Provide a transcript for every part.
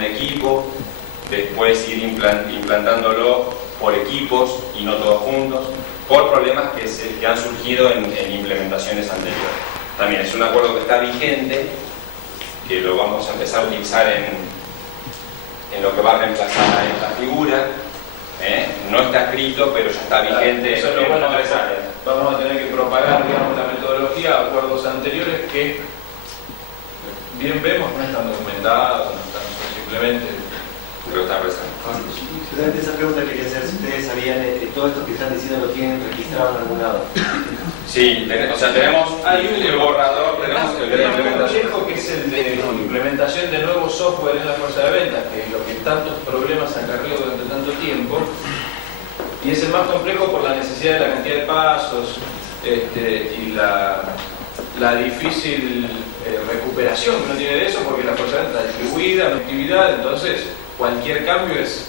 un equipo, después ir implantándolo por equipos y no todos juntos, por problemas que han surgido en implementaciones anteriores. También es un acuerdo que está vigente, que lo vamos a empezar a utilizar en lo que va a reemplazar a esta figura. No está escrito, pero ya está vigente. Eso es lo bueno de esa área. Vamos a tener que propagar, digamos, la metodología a acuerdos anteriores que bien vemos no están documentados, no están simplemente, pero está presente. Justamente esa pregunta quería hacer, si ustedes sabían que todo esto que están diciendo lo tienen registrado en algún lado. Sí, o sea, tenemos el borrador, tenemos el de la implementación. que es el de implementación de nuevo software en la fuerza de ventas, que es lo que tantos problemas acarreó durante tanto tiempo, y es el más complejo por la necesidad de la cantidad de pasos y la difícil recuperación que uno tiene de eso, porque la fuerza de ventas está distribuida, en actividad, entonces cualquier cambio es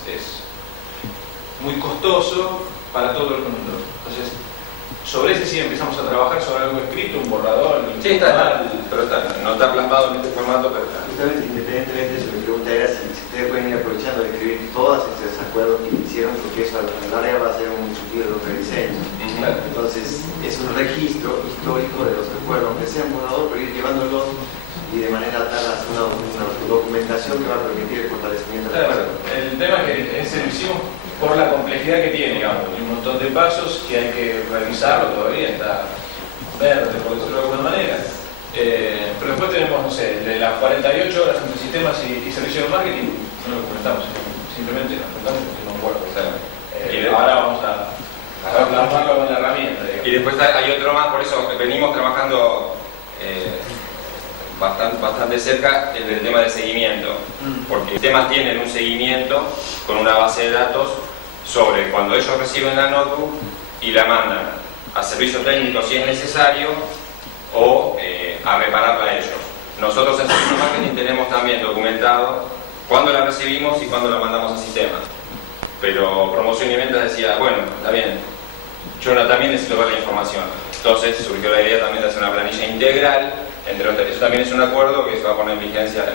muy costoso para todo el mundo. Entonces, sobre ese sí empezamos a trabajar sobre algo escrito, un borrador. Sí, está, pero no está plasmado en este formato, pero está. Justamente, independientemente de eso, mi pregunta era si ustedes pueden ir aprovechando de escribir todos esos acuerdos que hicieron, porque eso a la larga va a ser un sentido de los rediseños. Entonces, es un registro histórico de los acuerdos, que sea un borrador, pero ir llevándolos y de manera tal hacer una documentación que va a permitir el fortalecimiento del acuerdo. El tema es que lo hicimos por la complejidad que tiene, digamos, y un montón de pasos que hay que revisarlo todavía, está verde, por decirlo de alguna manera. Pero después tenemos, no sé, de las 48 horas entre sistemas y servicios de marketing, no lo comentamos, simplemente nos comentamos porque no me acuerdo. Y ahora vamos a plasmarlo con la herramienta. Digamos. Y después hay otro más, por eso venimos trabajando bastante cerca el del tema de seguimiento, porque los sistemas tienen un seguimiento con una base de datos sobre cuando ellos reciben la notebook y la mandan a servicio técnico si es necesario o a repararla ellos. Nosotros en Servicio Marketing tenemos también documentado cuándo la recibimos y cuándo la mandamos al sistema, pero promoción y ventas decía, bueno, está bien, yo también necesito ver la información. Entonces surgió la idea también de hacer una planilla integral, entre otras. Eso también es un acuerdo que se va a poner en vigencia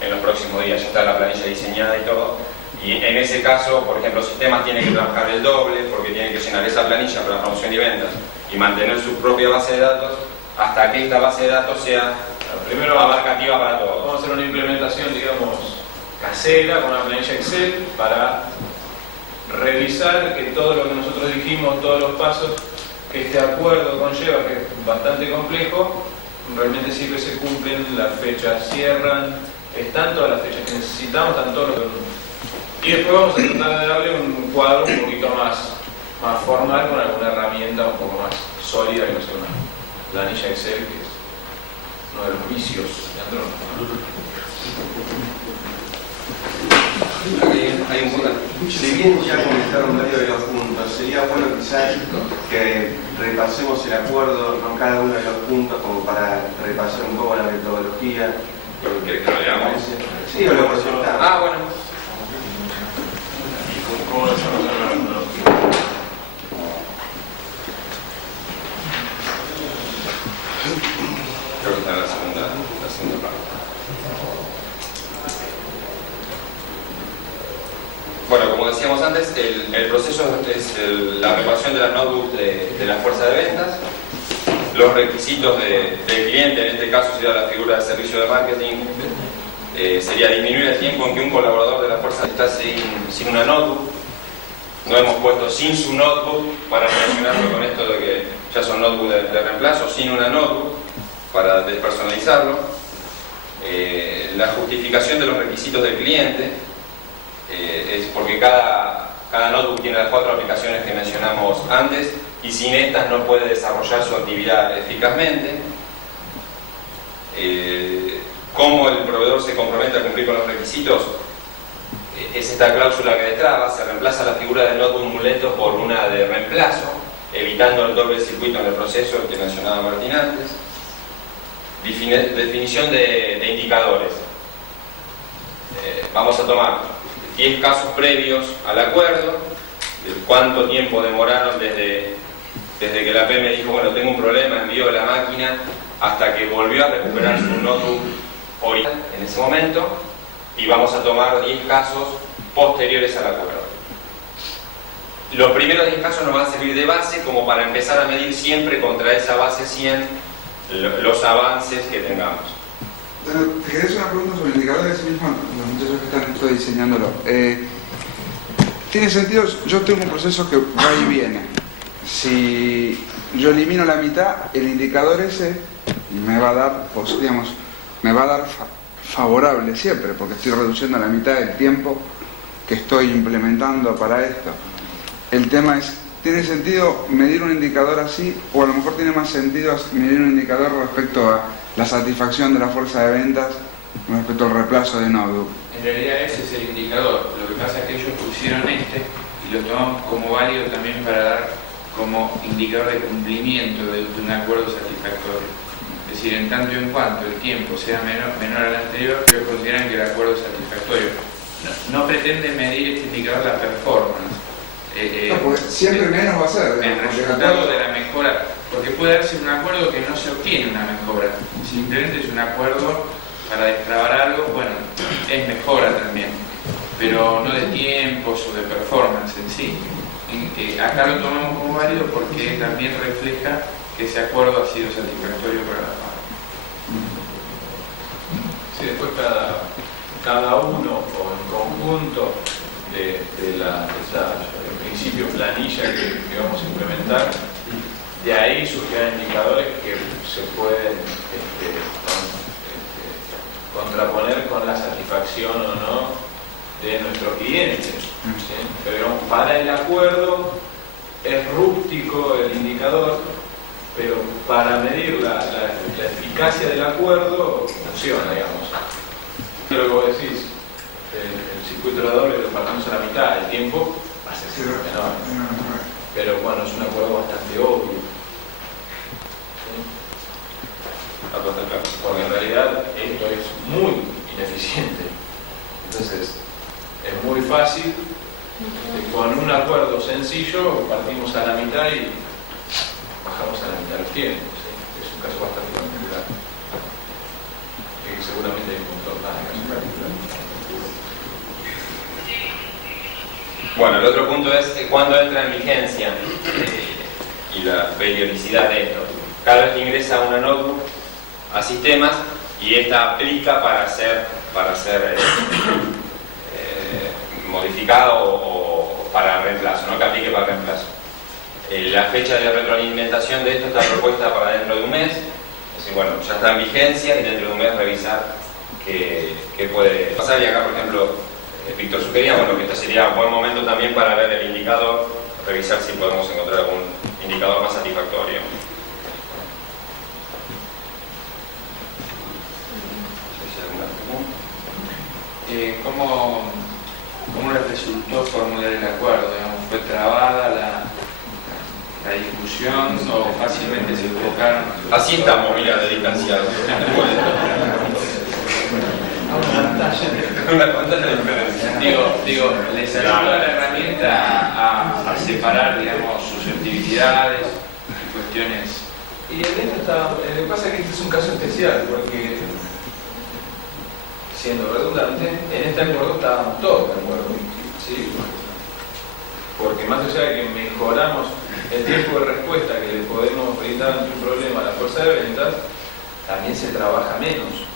en los próximos días, ya está la planilla diseñada y todo. Y en ese caso, por ejemplo, sistemas tienen que trabajar el doble porque tienen que llenar esa planilla para promoción y ventas y mantener su propia base de datos hasta que esta base de datos sea primero abarcativa para todos. Vamos a hacer una implementación, digamos, casera con una planilla Excel para revisar que todo lo que nosotros dijimos, todos los pasos que este acuerdo conlleva, que es bastante complejo, realmente siempre se cumplen, las fechas cierran, están todas las fechas que necesitamos, están todos los... Y después vamos a tratar de darle un cuadro un poquito más formal con alguna herramienta un poco más sólida, que no sea una planilla Excel, que es uno de los vicios de Android. Hay un punto. Si bien ya comentaron varios de los puntos, sería bueno quizás que repasemos el acuerdo con cada uno de los puntos como para repasar un poco la metodología. ¿Quieres que lo leamos? Sí, o lo presentamos. Ah, bueno. ¿Cómo desarrollar la metodología? Creo que está en la segunda parte. Bueno, como decíamos antes, el proceso es la preparación de las notebooks de la fuerza de ventas, los requisitos del cliente, en este caso sería la figura de servicio de marketing, sería disminuir el tiempo en que un colaborador de la fuerza está sin una notebook. No hemos puesto sin su notebook para relacionarlo con esto de que ya son notebooks de reemplazo, sin una notebook para despersonalizarlo. La justificación de los requisitos del cliente es porque cada notebook tiene las 4 aplicaciones que mencionamos antes y sin estas no puede desarrollar su actividad eficazmente. ¿Cómo el proveedor se compromete a cumplir con los requisitos? Es esta cláusula que detraba, se reemplaza la figura del notebook muleto por una de reemplazo, evitando el doble circuito en el proceso que mencionaba Martín antes. Definición de indicadores. Vamos a tomar 10 casos previos al acuerdo, de cuánto tiempo demoraron desde que la PM dijo, bueno, tengo un problema, envió la máquina, hasta que volvió a recuperar su notebook original en ese momento. y vamos a tomar 10 casos posteriores al acuerdo. Los primeros 10 casos nos van a servir de base como para empezar a medir siempre contra esa base 100 los avances que tengamos. Te quería hacer una pregunta sobre el indicador de sí mismo, los muchachos que están diseñándolo. ¿Tiene sentido? Yo tengo un proceso que va y viene. Si yo elimino la mitad, el indicador ese me va a dar, pues, digamos, me va a dar favorable siempre, porque estoy reduciendo la mitad del tiempo que estoy implementando para esto. El tema es, ¿tiene sentido medir un indicador así? O a lo mejor tiene más sentido medir un indicador respecto a la satisfacción de la fuerza de ventas respecto al reemplazo de notebook. En realidad ese es el indicador. Lo que pasa es que ellos pusieron este y lo tomamos como válido también para dar como indicador de cumplimiento de un acuerdo satisfactorio. Es decir, en tanto y en cuanto el tiempo sea menor al anterior, ellos consideran que el acuerdo es satisfactorio. No pretende medir este indicador la performance. Porque siempre menos va a ser. El resultado de la mejora, porque puede darse un acuerdo que no se obtiene una mejora, simplemente es un acuerdo para destrabar algo, bueno, es mejora también, pero no de tiempos o de performance en sí. Acá lo tomamos como válido porque también refleja que ese acuerdo ha sido satisfactorio para la parte. Sí, después cada uno o en conjunto de en principio planilla que vamos a implementar, de ahí surgirán indicadores que se pueden contraponer con la satisfacción o no de nuestro cliente, ¿sí? Pero digamos, para el acuerdo es rústico el indicador, pero para medir la eficacia del acuerdo funciona, digamos. Lo que vos decís, el circuito de doble lo partimos a la mitad, el tiempo va a ser siempre menor, pero bueno, es un acuerdo bastante obvio. Porque en realidad esto es muy ineficiente. Entonces, es muy fácil, con un acuerdo sencillo, partimos a la mitad y bajamos a la mitad del tiempo. ¿Sí? Es un caso bastante particular. Que seguramente hay un montón más de casos particulares. Bueno, el otro punto es cuándo entra en vigencia y la periodicidad de esto. Cada vez que ingresa una notebook a sistemas y esta aplica para ser modificado o para reemplazo, no que aplique para reemplazo. La fecha de retroalimentación de esto está propuesta para dentro de un mes, es decir, bueno, ya está en vigencia y dentro de un mes revisar qué puede pasar. Y acá, por ejemplo, Víctor sugería, bueno, que este sería un buen momento también para ver el indicador, revisar si podemos encontrar algún indicador más satisfactorio. ¿Cómo les resultó formular el acuerdo? Digamos, ¿fue trabada la discusión o fácilmente se enfocaron? Así estamos, mira, de distanciados. Una pantalla de diferencia. Digo, les ayuda la herramienta a separar, digamos, susceptibilidades y cuestiones. Y en esto lo que pasa es que este es un caso especial, porque siendo redundante, en este acuerdo estábamos todos de acuerdo, ¿sí? Porque más allá de que mejoramos el tiempo de respuesta que le podemos brindar ante un problema a la fuerza de ventas, también se trabaja menos,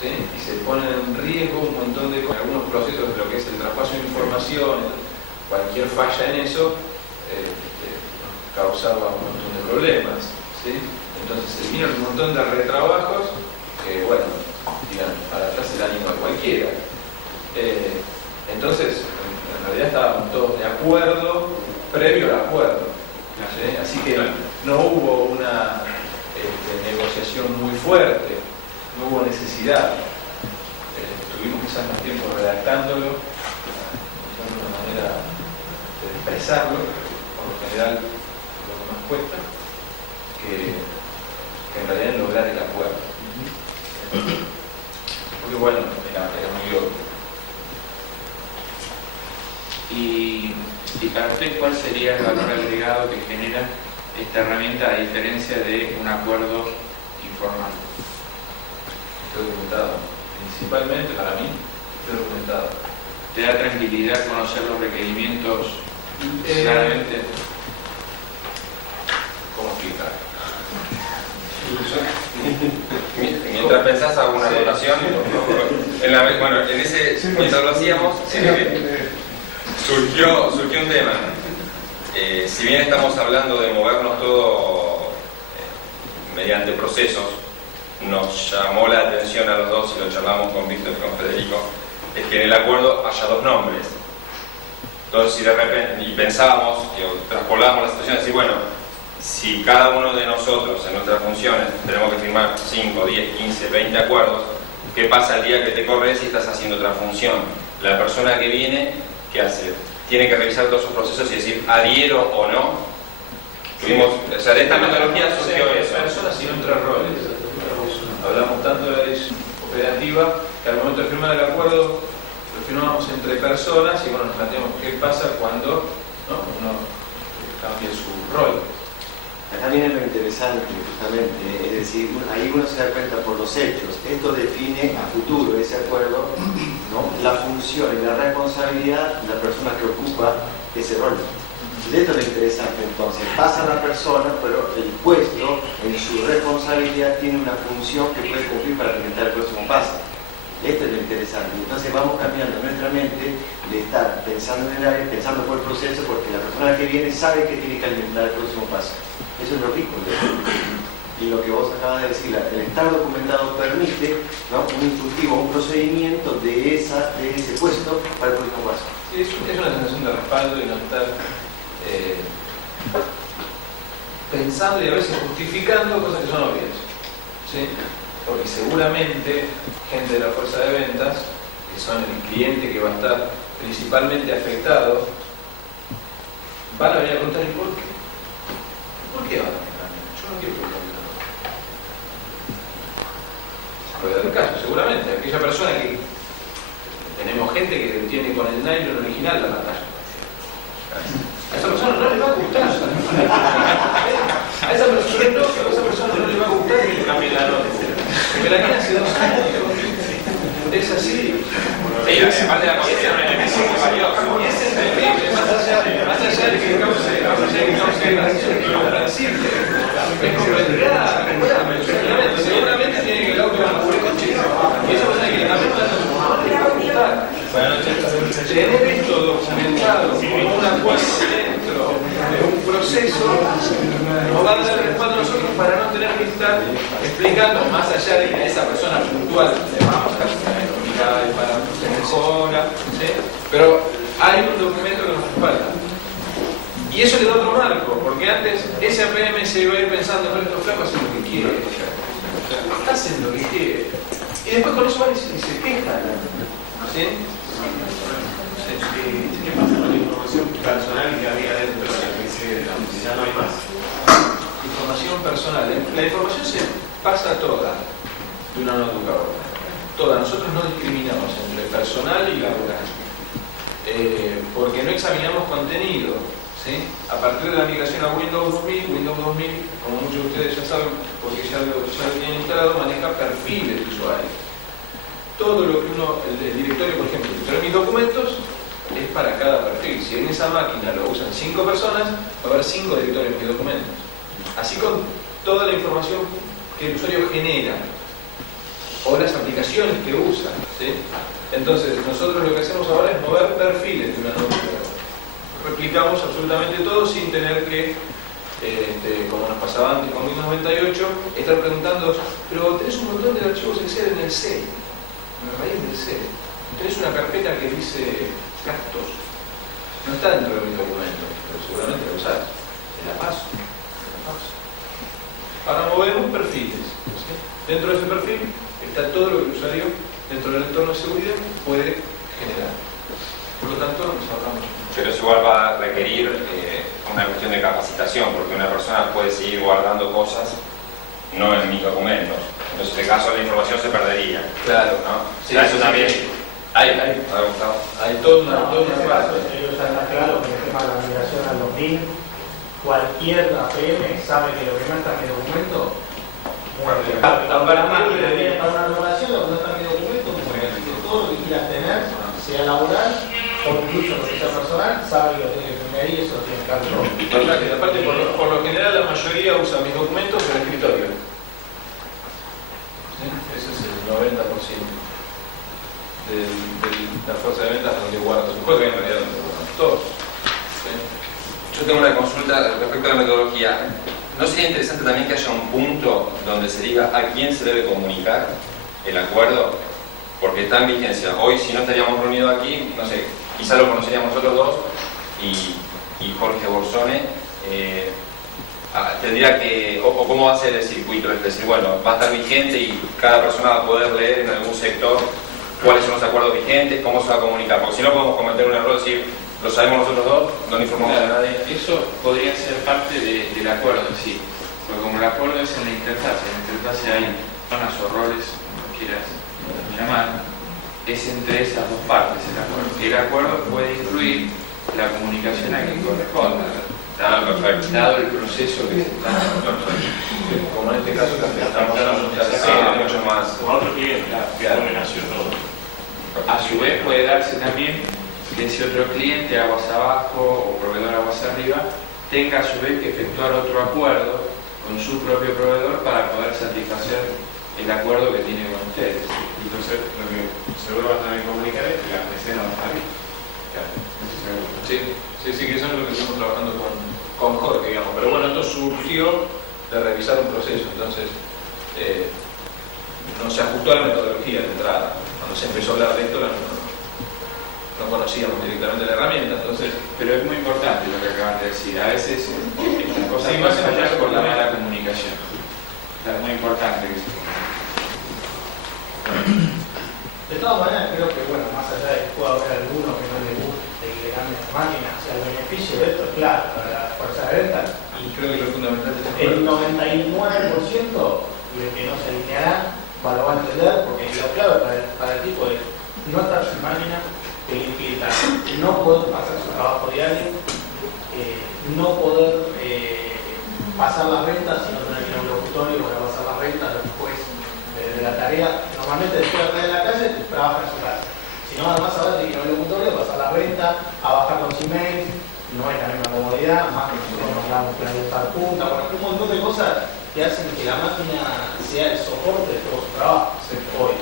¿sí? Y se ponen en riesgo un montón de algunos procesos de lo que es el traspaso de información, cualquier falla en eso causaba un montón de problemas, ¿sí? Entonces se vinieron un montón de retrabajos que, bueno, digan, para atrás el ánimo de cualquiera. Entonces, en realidad estábamos todos de acuerdo previo al acuerdo, ¿sí? Así que no hubo una negociación muy fuerte, no hubo necesidad. Tuvimos quizás más tiempo redactándolo, buscando una manera de expresarlo, por lo general lo que más cuesta, que en realidad lograr el acuerdo. Porque bueno, era muy obvio. Y para usted, ¿cuál sería el valor agregado que genera esta herramienta a diferencia de un acuerdo informal? Estoy preguntado principalmente para mí documentado. ¿Te da tranquilidad conocer los requerimientos claramente? ¿Cómo explicar? Mientras pensás alguna anotación, mientras lo hacíamos, surgió un tema. Si bien estamos hablando de movernos todo mediante procesos, nos llamó la atención a los dos, y lo charlamos con Víctor y con Federico, es que en el acuerdo haya dos nombres. Entonces, si de repente, y pensábamos, traspolábamos la situación, decir, bueno, si cada uno de nosotros en nuestras funciones tenemos que firmar 5, 10, 15, 20 acuerdos, ¿qué pasa el día que te corres y estás haciendo otra función? La persona que viene, ¿qué hace? Tiene que revisar todos sus procesos y decir, adhiero o no. O sea, de esta metodología surgió eso. Personas y no entre roles. Hablamos tanto de la ley operativa que al momento de firmar el acuerdo lo firmamos entre personas y bueno, nos planteamos qué pasa cuando uno cambia su rol. Acá viene lo interesante, justamente, es decir, ahí uno se da cuenta por los hechos. Esto define a futuro ese acuerdo, ¿no?, la función y la responsabilidad de la persona que ocupa ese rol. Entonces, esto es lo interesante. Entonces, pasa la persona, pero el puesto en su responsabilidad tiene una función que puede cumplir para alimentar el próximo paso. Esto es lo interesante. Entonces vamos cambiando nuestra mente de estar pensando en el área, pensando por el proceso, porque la persona que viene sabe que tiene que alimentar el próximo paso. Eso es lo rico de esto. Y lo que vos acabas de decir, el estar documentado permite, ¿no?, un instructivo, un procedimiento de ese puesto para el próximo paso. Sí, es una sensación de respaldo y no estar pensando y a veces justificando cosas que son obvias, ¿sí? Porque seguramente gente de la fuerza de ventas, que son el cliente que va a estar principalmente afectado, van a venir a preguntar, ¿y por qué? ¿Por qué van a venir? Yo no quiero preguntar nada. Puede dar el caso, seguramente. Aquella persona que tenemos gente que tiene con el nylon original la pantalla. A esa persona no le va a gustar. A esa persona no le va a gustar que le cambie la nota. Porque la tiene hace 2 años. Es así. Además de la condición, es muy valioso. Es entendible, más allá de que cause incomprensible. Es comprenderá, seguramente tiene que el auto con la chica. Y esa persona que también le va a gustar. Tener esto documentado como un acuerdo dentro de un proceso nos va a dar el respaldo a nosotros para no tener que estar explicando, más allá de que a esa persona puntual le vamos a explicar para que mejora, ¿sí? Pero hay un documento que nos respalda. Y eso le da otro marco, porque antes ese APM se iba a ir pensando, pero estos flacos hacen lo que quieren, hacen lo que quieren. Y después con eso van y se quejan, ¿sí? ¿Qué pasa con la información personal que había dentro de la PC de la oficina? Ya no hay más. Información personal. La información se pasa toda de una nota a otra. Toda. Nosotros no discriminamos entre personal y laboral. Porque no examinamos contenido. ¿Sí? A partir de la migración a Windows 2000, como muchos de ustedes ya saben, porque ya lo tienen instalado, maneja perfiles de usuarios. Todo lo que el directorio, por ejemplo, el directorio de mis documentos, es para cada perfil. Si en esa máquina lo usan 5 personas, va a haber 5 directorios de mis documentos. Así con toda la información que el usuario genera, o las aplicaciones que usa, ¿sí? Entonces, nosotros lo que hacemos ahora es mover perfiles de una nota a otra. Replicamos absolutamente todo sin tener que, como nos pasaba antes con Windows 98, estar preguntando, pero tenés un montón de archivos Excel en el C, en la raíz del C. Tenés una carpeta que dice gastos. No está dentro de mi documento, pero seguramente lo usás. Te la paso. Ahora movemos perfiles, ¿sí? Dentro de ese perfil está todo lo que el usuario, dentro del entorno de seguridad, puede generar. Por lo tanto, nos ahorramos. Pero eso igual va a requerir una cuestión de capacitación, porque una persona puede seguir guardando cosas no en mis documentos. Entonces, en este caso, la información se perdería. Claro, ¿no? Sí, eso sí, también. sí. Hay toda una parte. Ellos han aclarado que el tema de la migración al 2000, cualquier APM sabe que lo que no está en mi documento muere. Para una relación, lo que no está en mi documento muere. Así que todo lo que quieras tener sea laboral o incluso lo que sea personal, sabe que lo tiene que imprimir ahí y eso lo tiene que cargar. Total, que aparte por lo general la mayoría usa mis documentos en el escritorio. ¿Sí? Ese es el 90% de la fuerza de ventas donde guarda sus cosas, en realidad donde guardan todos. ¿Sí? Yo tengo una consulta respecto a la metodología. ¿No sería interesante también que haya un punto donde se diga a quién se debe comunicar el acuerdo? Porque está en vigencia. Hoy, si no estaríamos reunidos aquí, no sé, quizá lo conoceríamos nosotros dos y Jorge Borsone, tendría que, o cómo va a ser el circuito, es decir, bueno, va a estar vigente y cada persona va a poder leer en algún sector cuáles son los acuerdos vigentes, cómo se va a comunicar, porque si no podemos cometer un error, decir, lo sabemos nosotros dos, no informamos a nadie. Eso podría ser parte del acuerdo en sí, porque como el acuerdo es en la interfase hay zonas o roles, como quieras llamar, es entre esas dos partes el acuerdo. El acuerdo puede incluir la comunicación a quien corresponda, dado el proceso que se está dando. Como en este caso que estamos Mucho más. Con otro cliente, claro, me nació todo. A su vez puede darse también que ese otro cliente, aguas abajo o proveedor aguas arriba, tenga a su vez que efectuar otro acuerdo con su propio proveedor para poder satisfacer el acuerdo que tiene con ustedes. Entonces, lo que seguro va a tener que comunicar es que la escena va a estar ahí. Claro, eso seguro. Sí, que eso es lo que estamos trabajando con Jorge, digamos. Pero bueno, esto surgió de revisar un proceso, entonces no se ajustó a la metodología de entrada. Cuando se empezó a hablar de esto, no conocíamos directamente la herramienta, entonces... Pero es muy importante lo que acaban de decir. A veces estas cosas Sí, pueden más fallar allá por la de- mala comunicación. Es muy importante que se De todas maneras, creo que, bueno, más allá de que pueda haber alguno que no le guste que le cambie la máquina, o sea, el beneficio de esto es claro para la fuerza de ventas y Creo que lo fundamental es el 99% de que no se alineará lo va a entender, porque lo clave para el tipo es no estar sin máquina, que le implica no poder pasar su trabajo diario, no poder pasar las ventas, sino tener que ir a un locutorio para pasar las ventas después de la tarea. Normalmente después de la tarea en la calle, trabaja en su casa. Si no, además ahora tiene que ir a un locutorio, pasar la venta, a bajar los emails, no es la misma comodidad, más que nosotros nos damos que estar punta, bueno, un montón de cosas que hacen que la máquina sea el soporte de todo su trabajo hoy.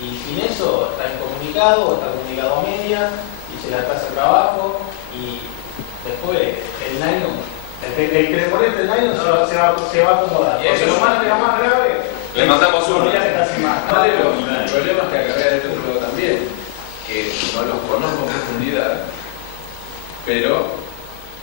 Y sin eso está incomunicado, está comunicado a medias, y se le atrasa el trabajo, y después el nylon, el que le pone el nylon se va a acomodar. Y eso Porque lo más grave, Le mandamos uno. ya se está sin más. Vale, los problemas que acarrea este otro también, que no los conozco en profundidad, pero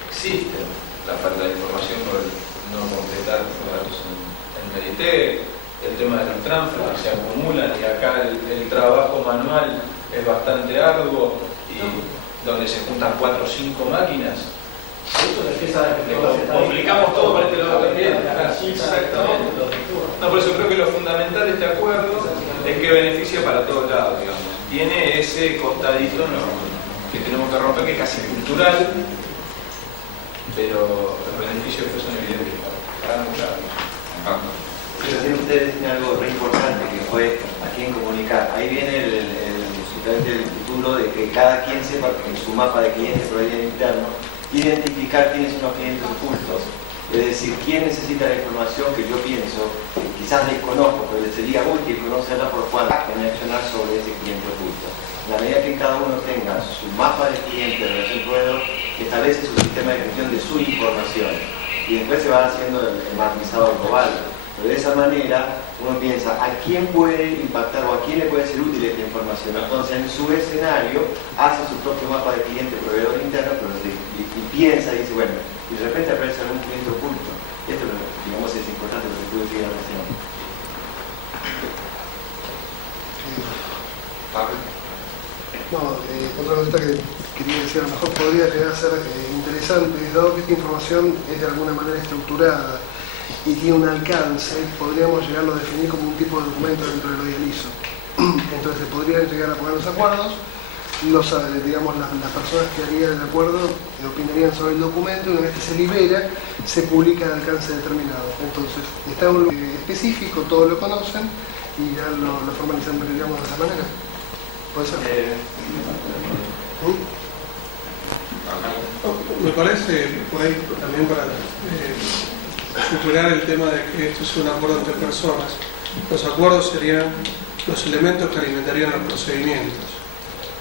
existe la falta de información por el no completar los datos en Meritel, el tema de los transfers que se acumulan y acá el trabajo manual es bastante arduo y donde se juntan 4 o 5 máquinas. Eso es que sabe que todo se está Complicamos todo por este lado también. Exactamente. No, por eso creo que lo fundamental de este acuerdo es que beneficia para todos lados, digamos. Tiene ese costadito que tenemos que romper, que es casi cultural, pero los beneficios que son evidentes para muchos. Pero también ustedes dicen algo re importante que fue a quién comunicar. Ahí viene el futuro de que cada quien sepa en su mapa de clientes proveedor interno identificar quiénes son los clientes ocultos. Es decir, quién necesita la información que yo pienso, que quizás desconozco, pero sería útil conocerla por cuál reaccionar sobre ese cliente oculto. En la medida que cada uno tenga su mapa de clientes de relación proveedor, establece su sistema de gestión de su información y después se va haciendo el mapeado global. Pero de esa manera uno piensa a quién puede impactar o a quién le puede ser útil esta información. Entonces en su escenario hace su propio mapa de cliente proveedor interno, pero y piensa y dice, bueno, y de repente aparece algún cliente oculto. Esto, digamos, es importante lo que tú decías recién. No, otra cosita que quería decir, a lo mejor podría llegar a ser interesante, dado que esta información es de alguna manera estructurada y tiene un alcance, podríamos llegarlo a definir como un tipo de documento dentro de lo ISO. Entonces se podrían llegar a poner los acuerdos, digamos, las personas que harían el acuerdo opinarían sobre el documento y una vez que se libera, se publica de alcance determinado. Entonces está un específico, todos lo conocen y ya lo formalizan, digamos, de esa manera. ¿Puede ser? Me parece, por ahí también para superar el tema de que esto es un acuerdo entre personas, los acuerdos serían los elementos que alimentarían los procedimientos.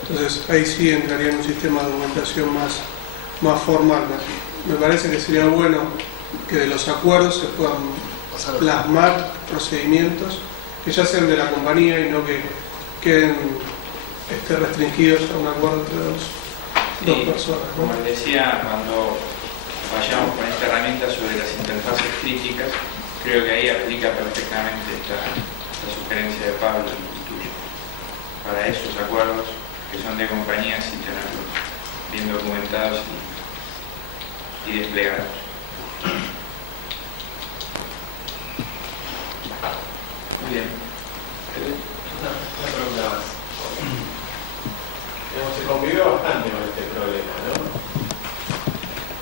Entonces ahí sí entraría en un sistema de documentación más formal. Me parece que sería bueno que de los acuerdos se puedan plasmar procedimientos que ya sean de la compañía y no que queden restringidos a un acuerdo entre dos personas, ¿no? Como les decía, cuando vayamos con esta herramienta sobre las interfaces críticas, creo que ahí aplica perfectamente esta sugerencia de Pablo y tuya para esos acuerdos que son de compañía sin tenerlos bien documentados y desplegados. Muy bien. Una pregunta más. Se convivió bastante con este problema, ¿no?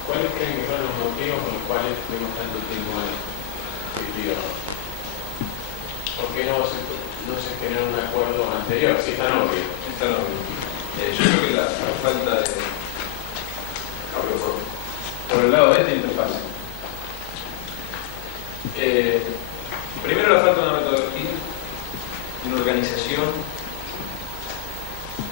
¿Cuáles creen que son los motivos por los cuales tuvimos tanto tiempo en este periodo? ¿Por qué no se generó un acuerdo anterior? Sí, está obvio. Yo creo que la falta de... por el lado de esta interfaz. Primero la falta de una metodología, una organización,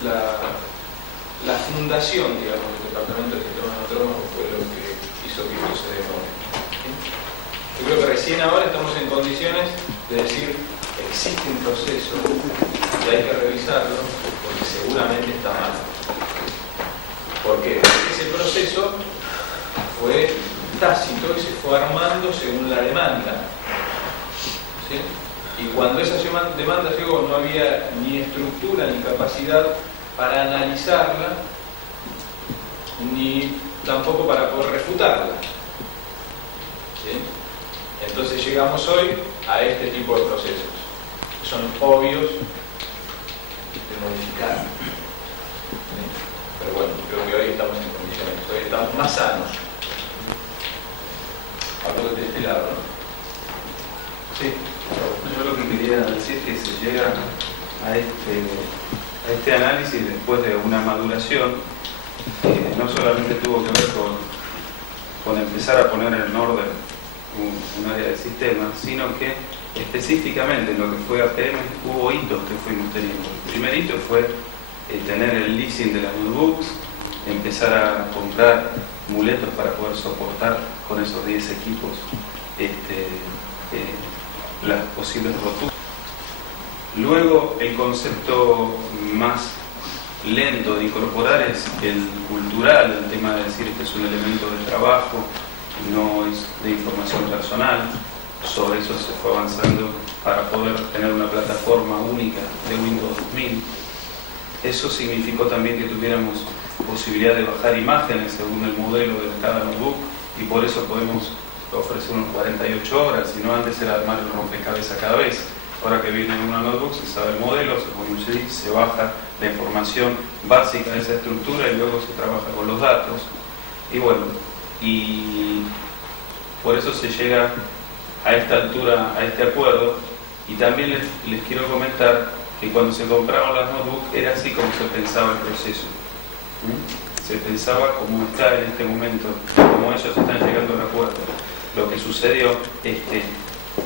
la fundación, digamos, del Departamento de Sistemas Autónomos fue lo que hizo que esto se demore. Yo creo que recién ahora estamos en condiciones de decir, existe un proceso y hay que revisarlo porque seguramente está mal. ¿Por qué? Porque ese proceso fue tácito y se fue armando según la demanda. ¿Sí? Y cuando esa demanda llegó no había ni estructura ni capacidad para analizarla, ni tampoco para poder refutarla. ¿Sí? Entonces llegamos hoy a este tipo de procesos, que son obvios de modificar. ¿Sí? Pero bueno, creo que hoy estamos en condiciones, hoy estamos más sanos. Hablo de este lado, ¿no? Sí. Yo lo que quería decir es que se llega a este análisis después de una maduración que no solamente tuvo que ver con empezar a poner en orden un área de sistemas, sino que específicamente en lo que fue APM hubo hitos que fuimos teniendo. El primer hito fue tener el leasing de las notebooks, empezar a comprar muletos para poder soportar con esos 10 equipos las posibles roturas. Luego el concepto más lento de incorporar es el cultural, el tema de decir que es un elemento de trabajo, no es de información personal. Sobre eso se fue avanzando para poder tener una plataforma única de Windows 2000. Eso significó también que tuviéramos posibilidad de bajar imágenes según el modelo de cada notebook y por eso podemos ofrecer unos 48 horas, si no antes era armar el rompecabezas cada vez. Ahora que viene una notebook se sabe el modelo, se pone un CD, se baja la información básica de esa estructura y luego se trabaja con los datos. Y bueno, y por eso se llega a esta altura, a este acuerdo. Y también les quiero comentar que cuando se compraron las notebooks era así como se pensaba el proceso. Se pensaba como está en este momento, como ellos están llegando al acuerdo. Lo que sucedió es que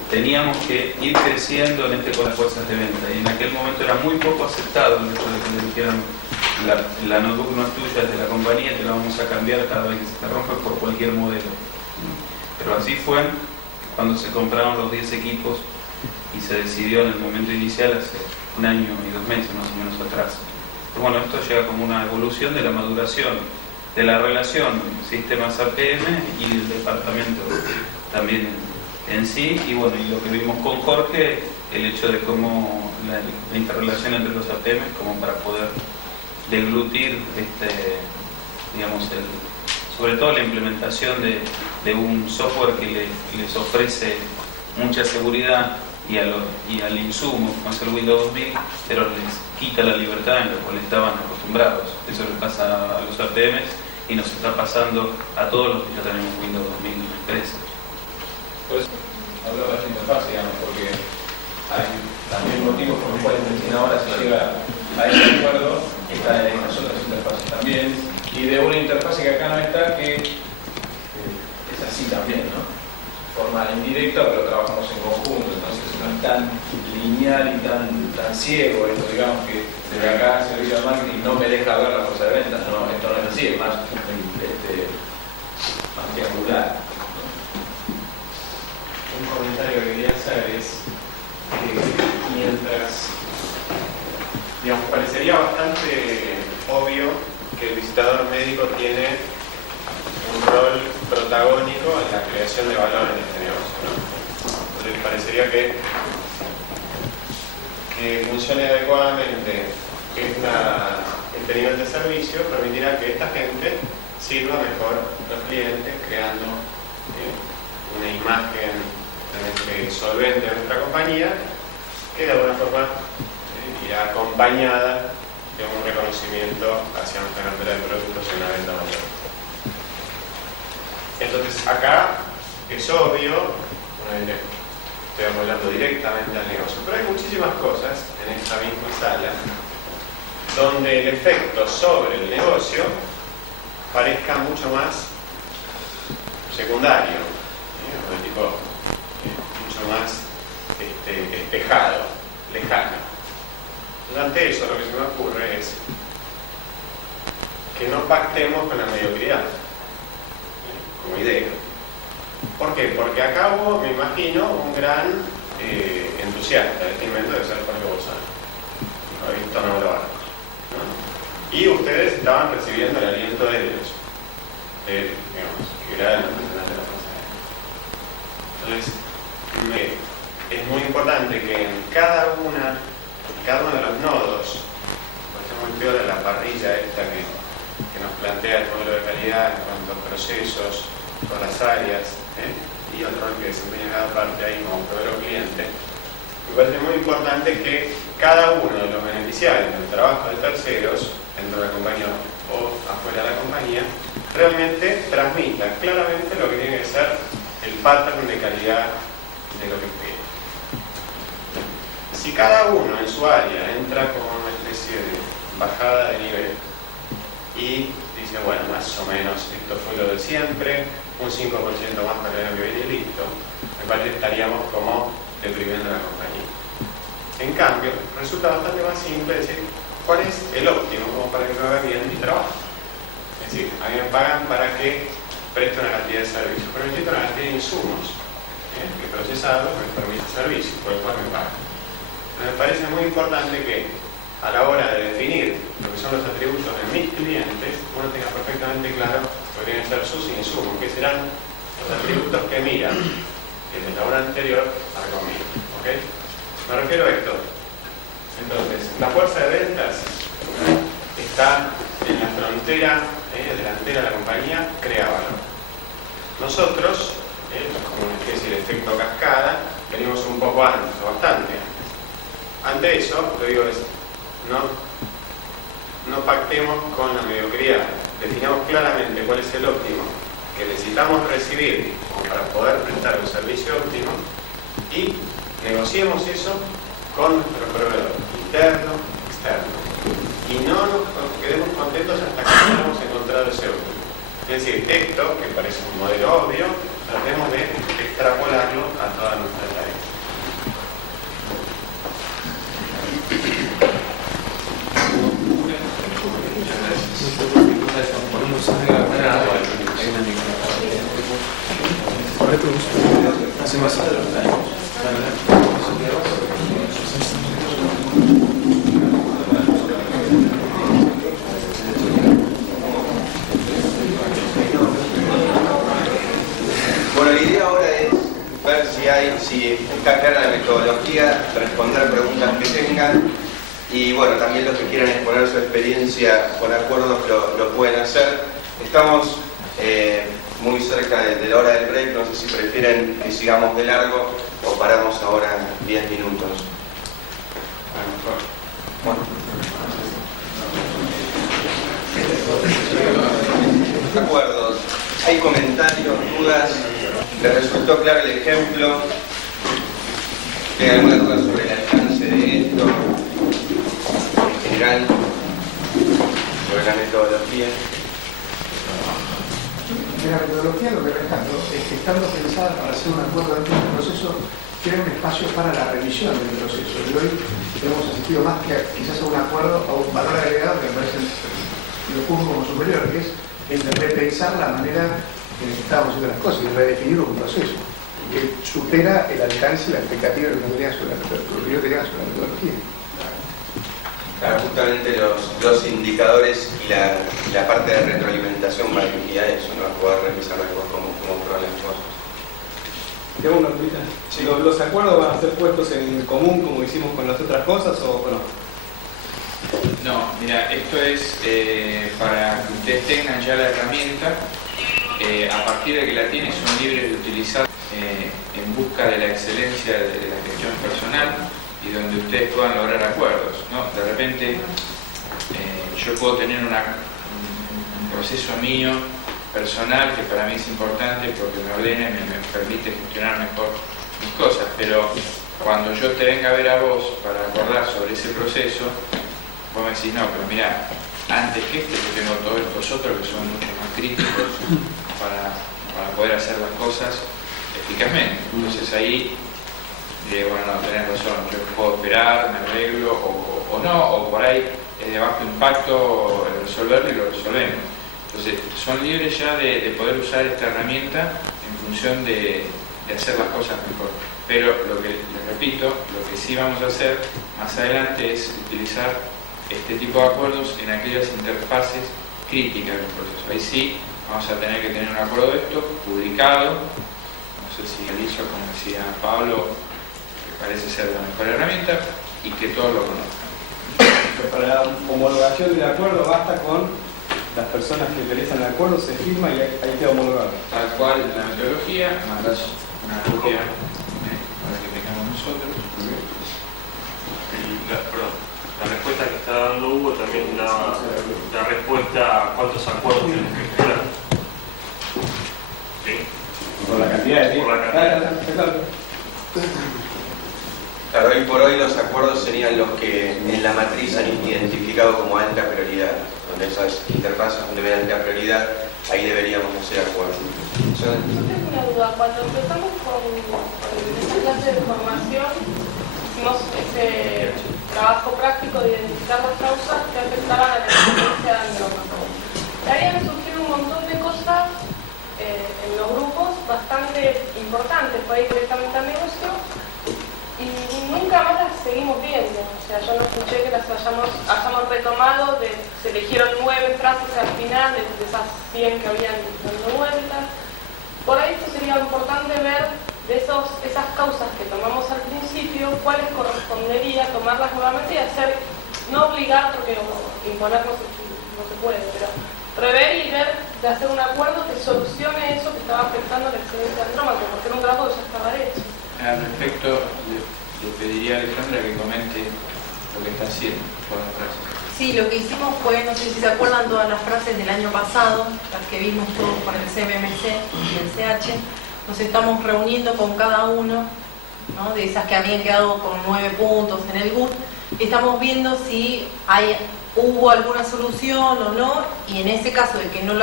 teníamos que ir creciendo con las fuerzas de venta y en aquel momento era muy poco aceptado el hecho de que le dijeran la notebook no es tuya, es de la compañía, te la vamos a cambiar cada vez que se te rompe por cualquier modelo. Pero así fue cuando se compraron los 10 equipos y se decidió en el momento inicial hace 1 año y 2 meses más o menos atrás. Pero bueno, esto llega como una evolución de la maduración de la relación sistemas APM y el departamento también en sí. Y bueno, y lo que vimos con Jorge, el hecho de cómo la interrelación entre los APM como para poder deglutir digamos sobre todo la implementación de un software que les ofrece mucha seguridad y al insumo, como es el Windows 2000, pero les quita la libertad en la cual estaban acostumbrados. Eso le pasa a los APMs y nos está pasando a todos los que ya tenemos Windows 2000 en la empresa. Por eso hablaba de la interfaz, digamos, porque hay también motivos por los cuales recién ahora se llega a ese acuerdo, está en estas otras interfaces. también, y de una interfase que acá no está, que es así también, ¿no? Forma indirecta, pero trabajamos en conjunto, entonces no es tan lineal y tan ciego esto, digamos que desde acá el servicio de marketing no me deja ver la fuerza de ventas, no, esto no es así, es más triangular. Un comentario que quería hacer es que mientras, digamos, parecería bastante obvio que el visitador médico tiene un rol protagónico en la creación de valor en este negocio, ¿no? Entonces parecería que funcione adecuadamente este nivel de servicio permitirá que esta gente sirva mejor a los clientes, creando una imagen solvente de nuestra compañía, que de alguna forma irá acompañada de un reconocimiento hacia nuestra cartera de productos y una venta mayor. Entonces acá es obvio, estoy hablando directamente al negocio, pero hay muchísimas cosas en esta misma sala donde el efecto sobre el negocio parezca mucho más secundario, de tipo mucho más espejado, lejano. Ante eso lo que se me ocurre es que no pactemos con la mediocridad como idea. ¿Por qué? Porque acá hubo, me imagino, un gran entusiasta de este invento de ser Jorge Bolzano. Lo he visto no lo barcos, ¿no? Y ustedes estaban recibiendo el aliento de ellos, digamos, que era el representante de la fuerza aérea. Entonces, es muy importante que en cada uno de los nodos, por ejemplo, peor la parrilla esta que nos plantea el modelo de calidad en cuanto a procesos, todas las áreas, y el rol que desempeña cada parte ahí como proveedor cliente. Me parece muy importante que cada uno de los beneficiarios del trabajo de terceros, dentro de la compañía o afuera de la compañía, realmente transmita claramente lo que tiene que ser el patrón de calidad de lo que pide. Si cada uno en su área entra como una especie de bajada de nivel y dice, bueno, más o menos esto fue lo de siempre, un 5% más para el año que viene y listo, me parece que estaríamos como deprimiendo a la compañía. En cambio, resulta bastante más simple decir cuál es el óptimo como para que me haga bien mi trabajo. Es decir, a mí me pagan para que preste una cantidad de servicios, pero necesito una cantidad de insumos que procesarlos me permite servicio, por el cual me pagan. Me parece muy importante que a la hora de definir lo que son los atributos de mis clientes, uno tenga perfectamente claro lo que tienen que ser sus insumos, que serán los atributos que miran desde la hora anterior a conmigo. ¿Okay? Me refiero a esto. Entonces, la fuerza de ventas está en la frontera delantera de la compañía, crea valor. Nosotros, como una especie de efecto cascada, venimos un poco antes, o bastante antes. Ante eso, lo que digo es, no pactemos con la mediocridad, definamos claramente cuál es el óptimo que necesitamos recibir como para poder prestar un servicio óptimo y negociemos eso con nuestro proveedor interno, externo, y no nos quedemos contentos hasta que hayamos encontrado ese óptimo. Es decir, esto, que parece un modelo obvio, tratemos de extrapolarlo a toda nuestra tarea. Bueno, la idea ahora es ver si está clara la metodología, responder preguntas que tengan y bueno, también los que quieran exponer su experiencia con acuerdos lo pueden hacer. Estamos muy cerca de la hora del break, no sé si prefieren que sigamos de largo o paramos ahora 10 minutos. Bueno. Acuerdos. ¿Hay comentarios, dudas? ¿Les resultó claro el ejemplo? ¿Tienen alguna duda sobre el alcance de esto? En general. sobre la metodología. De la metodología lo que rescato es que estando pensada para hacer un acuerdo dentro del proceso, crea un espacio para la revisión del proceso. Y hoy hemos asistido más que quizás a un acuerdo, a un valor agregado que me parece lo pongo como superior, que es el de repensar la manera en que estamos haciendo las cosas y redefinir un proceso que supera el alcance y la expectativa de lo que yo tenía sobre la metodología. Claro, justamente los indicadores y la parte de retroalimentación va dirigida a eso, ¿no? A poder revisar después cómo probar las cosas. Tengo una pregunta. Sí. ¿Los acuerdos van a ser puestos en común como hicimos con las otras cosas o no? No, mira, esto es para que ustedes tengan ya la herramienta, a partir de que la tienen son libres de utilizar en busca de la excelencia de la gestión personal y donde ustedes puedan lograr acuerdos, ¿no? De repente yo puedo tener un proceso mío personal que para mí es importante porque me ordena y me permite gestionar mejor mis cosas, pero cuando yo te venga a ver a vos para acordar sobre ese proceso, vos me decís, no, pero mira, antes que yo tengo todos estos otros que son mucho más críticos para poder hacer las cosas eficazmente. Entonces ahí diré, bueno, no, tenés razón, yo puedo esperar, me arreglo o no, o por ahí es de bajo impacto resolverlo y lo resolvemos. Entonces son libres ya de poder usar esta herramienta en función de hacer las cosas mejor. Pero lo que les repito, lo que sí vamos a hacer más adelante es utilizar este tipo de acuerdos en aquellas interfaces críticas del proceso. Ahí sí vamos a tener que tener un acuerdo de esto publicado, no sé si realizo, como decía Pablo, que parece ser la mejor herramienta y que todos lo conozcan. Pero para la homologación del acuerdo basta con las personas que realizan el acuerdo, se firma y ahí queda homologado. Tal cual la metodología, mandas una copia para que tengamos nosotros. La respuesta que está dando Hugo también da la respuesta a cuántos acuerdos tenemos que generar. ¿Sí? Por la cantidad de tiempo. Claro, hoy por hoy los acuerdos serían los que en la matriz han identificado como alta prioridad, donde esas interfaces donde ven alta prioridad, ahí deberíamos hacer acuerdos. Yo tengo una duda. Cuando empezamos con esa clase de formación, hicimos ese trabajo práctico de identificar las causas que afectaban a la experiencia de andrómaco. De ahí han surgido un montón de cosas en los grupos bastante importantes, por ahí directamente al negocio, y nunca más las seguimos viendo. O sea, yo no escuché que las hayamos retomado, se eligieron 9 frases al final de esas 100 que habían dando vueltas. Por ahí esto sería importante ver de esas causas que tomamos al principio, cuáles correspondería tomarlas nuevamente y hacer, no obligar porque imponer no se puede, pero prever y ver de hacer un acuerdo que solucione eso que estaba afectando la excelencia del andrómaco, porque era un trabajo que ya estaba hecho. Al respecto, le pediría a Alejandra que comente lo que está haciendo con las frases. Sí, lo que hicimos fue, no sé si se acuerdan todas las frases del año pasado, las que vimos todos con el CMMC y el CH, nos estamos reuniendo con cada uno, ¿no?, de esas que habían quedado con 9 puntos en el GUT, y estamos viendo si hubo alguna solución o no, y en ese caso de que no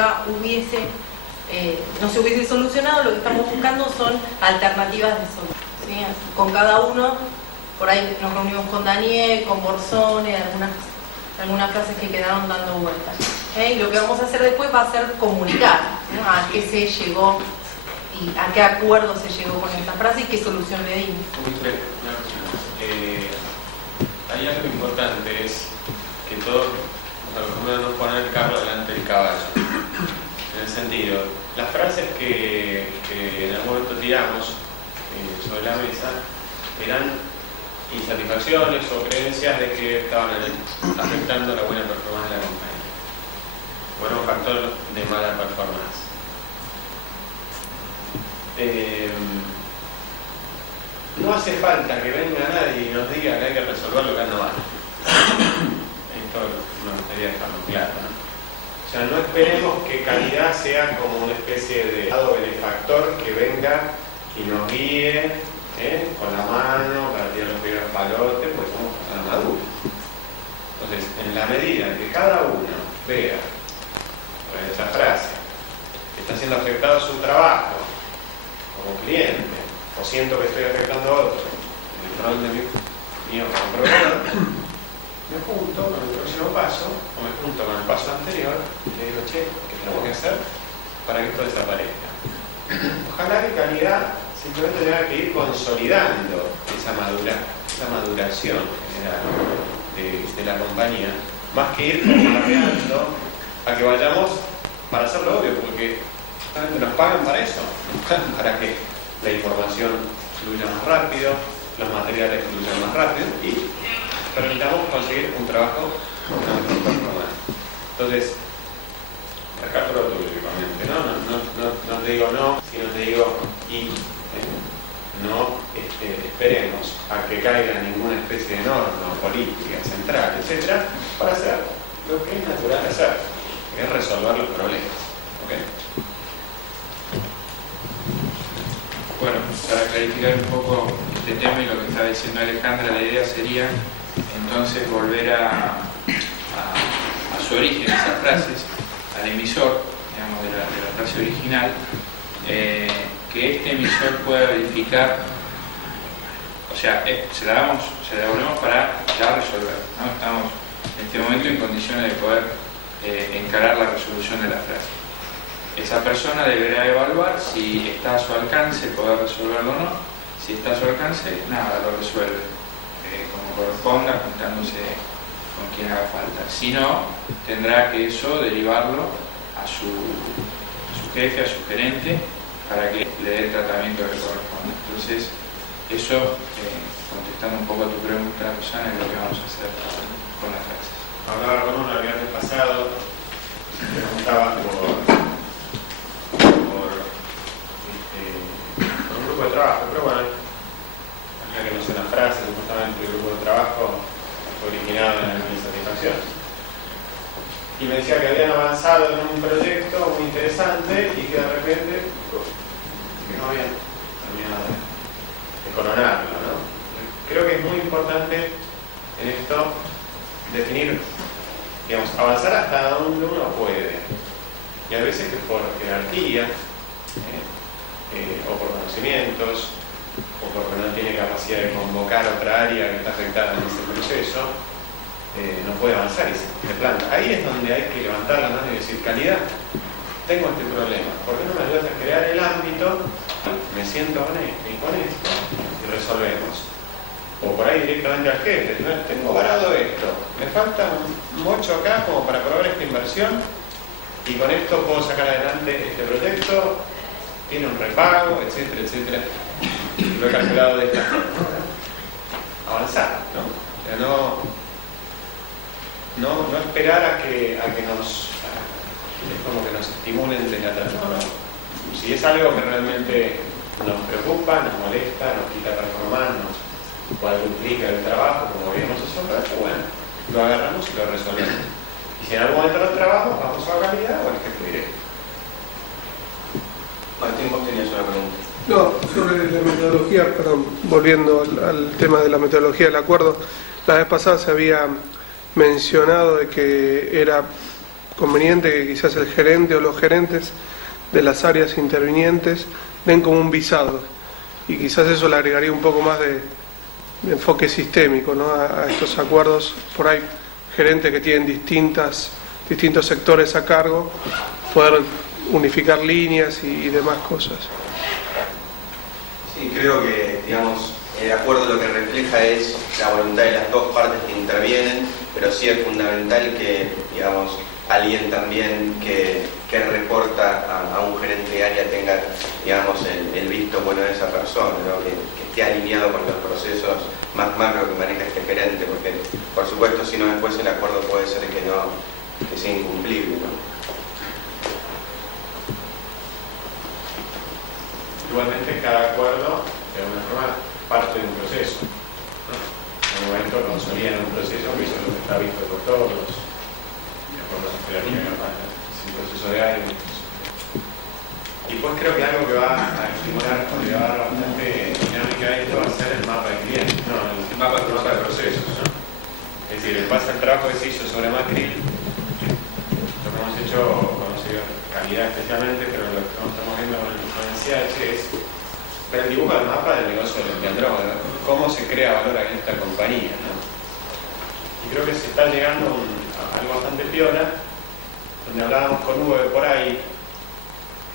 se hubiese solucionado, lo que estamos buscando son alternativas de solución, ¿sí? Con cada uno, por ahí nos reunimos con Daniel, con Borsone, algunas frases que quedaron dando vueltas. Y lo que vamos a hacer después va a ser comunicar, ¿no?, a qué se llegó y a qué acuerdo se llegó con esta frase y qué solución le dimos. Hay algo importante, es que todos no poner el carro delante del caballo. En el sentido, las frases que en algún momento tiramos sobre la mesa eran insatisfacciones o creencias de que estaban afectando la buena performance de la compañía. Bueno, un factor de mala performance. No hace falta que venga nadie y nos diga que hay que resolver lo que anda mal. Esto me gustaría dejarlo claro, ¿no? O sea, no esperemos que calidad sea como una especie de lado benefactor que venga y nos guíe con la mano para tirar los primeros palotes, pues somos personas maduras. Entonces, en la medida en que cada uno fea, con esa frase, está siendo afectado su trabajo como cliente, o siento que estoy afectando a otro, en el rol de mío como proveedor, me junto con el próximo paso, o me junto con el paso anterior, y le digo, che, ¿qué tengo que hacer para que esto desaparezca? Ojalá que calidad simplemente tenga que ir consolidando esa maduración general de la compañía, más que ir bombardeando a que vayamos para hacerlo obvio, porque justamente nos pagan para eso, para que la información fluya más rápido, los materiales fluyan más rápido y permitamos conseguir un trabajo con una mejor performance. Entonces, recapitulo automáticamente, no te digo no, sino te digo y no esperemos a que caiga ninguna especie de norma política central, etcétera, para hacer lo que es natural hacer, que es resolver los problemas. ¿Okay? Bueno, para clarificar un poco este tema y lo que estaba diciendo Alejandra, la idea sería entonces volver a su origen, esas frases, al emisor, digamos, de la frase original, que este emisor pueda verificar, o sea, se la devolvemos para ya resolver, ¿no? Estamos en este momento en condiciones de poder encarar la resolución de la frase. Esa persona deberá evaluar si está a su alcance poder resolverlo o no. Si está a su alcance, nada, lo resuelve como corresponda, juntándose con quien haga falta. Si no, tendrá que eso derivarlo a su jefe, a su gerente, para que le dé el tratamiento que corresponde. Entonces, eso, contestando un poco a tu pregunta, Rosana, es lo que vamos a hacer con las frases. Hablaba con uno el viernes pasado, preguntaba por un grupo de trabajo, pero bueno, acá que no es una frase, supuestamente el grupo de trabajo fue originado en la insatisfacción. Y me decía que habían avanzado en un proyecto muy interesante y que de repente no habían terminado de coronarlo, ¿no? Creo que es muy importante en esto definir, digamos, avanzar hasta donde uno puede. Y a veces que por jerarquía, o por conocimientos, o porque no tiene capacidad de convocar otra área que está afectada en ese proceso, no puede avanzar y se planta. Ahí es donde hay que levantar la mano y decir, calidad, tengo este problema, ¿por qué no me ayudas a crear el ámbito? Me siento con esto y resolvemos. O por ahí directamente al jefe, ¿no? Tengo varado esto, me falta un mocho acá como para probar esta inversión y con esto puedo sacar adelante este proyecto, tiene un repago, etcétera, etcétera. Lo he calculado de esta forma. Avanzar, ¿no? O sea, no esperar a que nos es como que nos estimulen de la no. Si es algo que realmente nos preocupa, nos molesta, nos quita performance, nos cuadruplica el trabajo, como vimos hace un rato, bueno, lo agarramos y lo resolvemos. Y si en algún momento del trabajo vamos a la calidad o al jefe directo. Martín, vos tenías una pregunta. No, sobre la metodología, perdón, volviendo al tema de la metodología del acuerdo, la vez pasada se había mencionado de que era conveniente que quizás el gerente o los gerentes de las áreas intervinientes den como un visado y quizás eso le agregaría un poco más de enfoque sistémico, ¿no? a estos acuerdos. Por ahí gerentes que tienen distintos sectores a cargo, poder unificar líneas y demás cosas. Sí, creo que, digamos, el acuerdo lo que refleja es la voluntad de las dos partes que intervienen, pero sí es fundamental que, digamos, alguien también que reporta a un gerente de área tenga, digamos, el visto bueno de esa persona, ¿no? que esté alineado con los procesos más macro que maneja este gerente, porque por supuesto si no después el acuerdo puede ser que sea incumplible, ¿no? Igualmente cada acuerdo de alguna forma parte de un proceso, ¿no? En un momento consolidan un proceso que eso es lo que está visto por todos, de acuerdo a la jerarquía capaz, es un proceso de aire. Y pues creo que algo que va a estimular o le va a dar bastante dinámica a esto va a ser el mapa de clientes, no, el mapa de procesos, ¿no? Es decir, en base al trabajo que se hizo sobre Macri, hecho, conocido calidad especialmente, pero lo que estamos viendo con el CH es ver el dibujo del mapa del negocio del empleador, ¿no? Cómo se crea valor en esta compañía, ¿no? Y creo que se está llegando a algo bastante piola, donde hablábamos con Hugo de por ahí,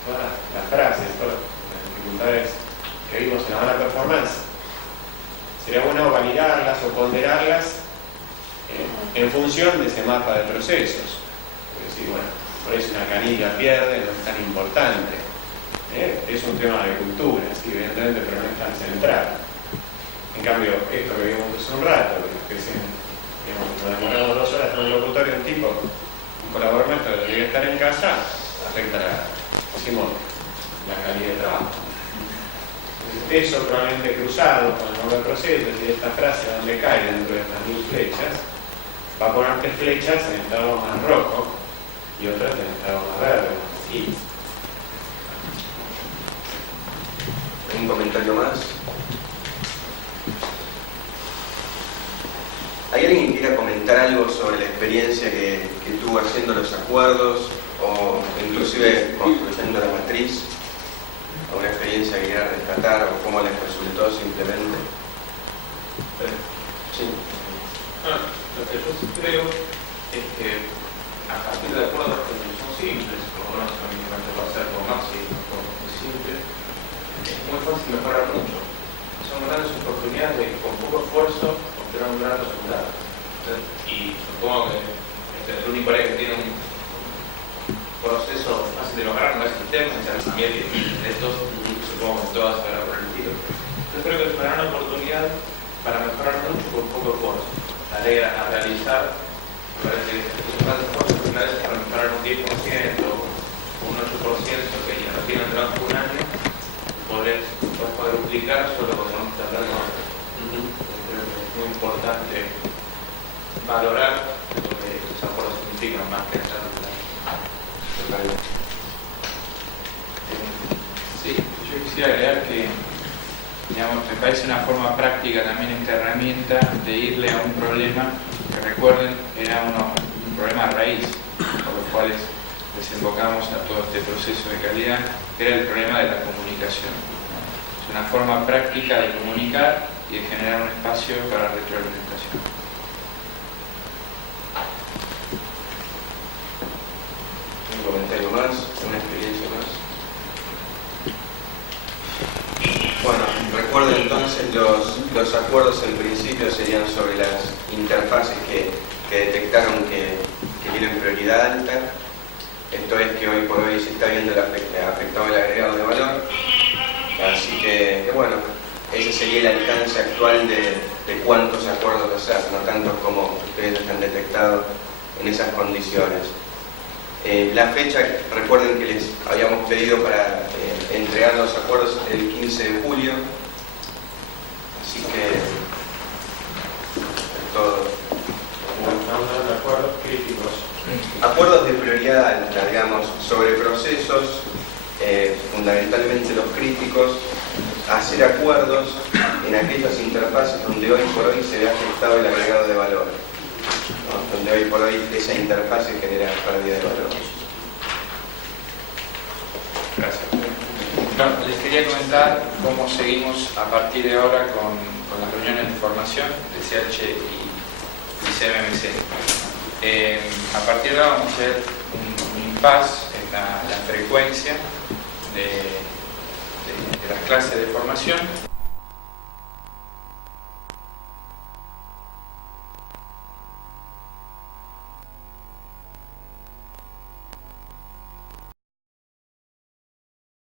todas las frases, todas las dificultades que vimos en la mala performance. Sería bueno validarlas o ponderarlas en función de ese mapa de procesos. Porque si, bueno, por eso una canilla pierde, no es tan importante. Es un tema de cultura, sí, evidentemente, pero no es tan central. En cambio, esto que vimos hace un rato, que nos demoramos 2 horas en un locutorio, un tipo, un colaborador nuestro que debe estar en casa, afecta la calidad de trabajo. Eso probablemente cruzado con el nombre del proceso, es decir, esta frase donde cae dentro de estas 1000 flechas, va a ponerte flechas en estado más rojo y otras en estado más verde. Y un comentario más. ¿Hay alguien que quiera comentar algo sobre la experiencia que tuvo haciendo los acuerdos o inclusive construyendo la matriz? ¿Alguna experiencia que quiera rescatar o cómo les resultó simplemente? Sí. Lo que yo creo es que a partir de acuerdos que son simples, como no son va a ser con Maxi, es simple, es muy fácil mejorar mucho. Son grandes oportunidades de que con poco esfuerzo obtener un gran resultado. Y supongo que el único área que tiene un proceso fácil de lograr no es sistema, es el medio de estos, supongo que todas para por el estilo. Yo creo que es una gran oportunidad para mejorar mucho con poco esfuerzo. Tarea a realizar, parece que es un gran esfuerzo, una vez para mejorar un 10% o un 8% que ya no tiene durante un año, poder duplicar solo con un trabajo. Creo que es muy importante valorar lo que esos acuerdos significan más que estar. Sí, yo quisiera agregar que, digamos, me parece una forma práctica también esta herramienta de irle a un problema que, recuerden, era un problema raíz por los cuales desembocamos a todo este proceso de calidad, que era el problema de la comunicación. Es una forma práctica de comunicar y de generar un espacio para retroalimentación. Un comentario más, una experiencia más. Bueno, recuerden entonces los acuerdos en principio serían sobre las interfaces que detectaron que tienen prioridad alta. Esto es que hoy por hoy se está viendo afectado el agregado de valor. Así que bueno, ese sería el alcance actual de cuántos acuerdos hacer, no tanto como ustedes han detectado en esas condiciones. La fecha, recuerden que les habíamos pedido para entregar los acuerdos el 15 de julio, así que es todo. Estamos hablando de acuerdos críticos. Acuerdos de prioridad alta, digamos, sobre procesos, fundamentalmente los críticos, hacer acuerdos en aquellas interfaces donde hoy por hoy se ve afectado el agregado de valor, ¿no? Donde hoy por hoy esa interfaz genera pérdida de valor. Gracias. Bueno, les quería comentar cómo seguimos a partir de ahora con las reuniones de formación de CH y CMMC. A partir de ahora vamos a hacer un impasse en la frecuencia de las clases de formación.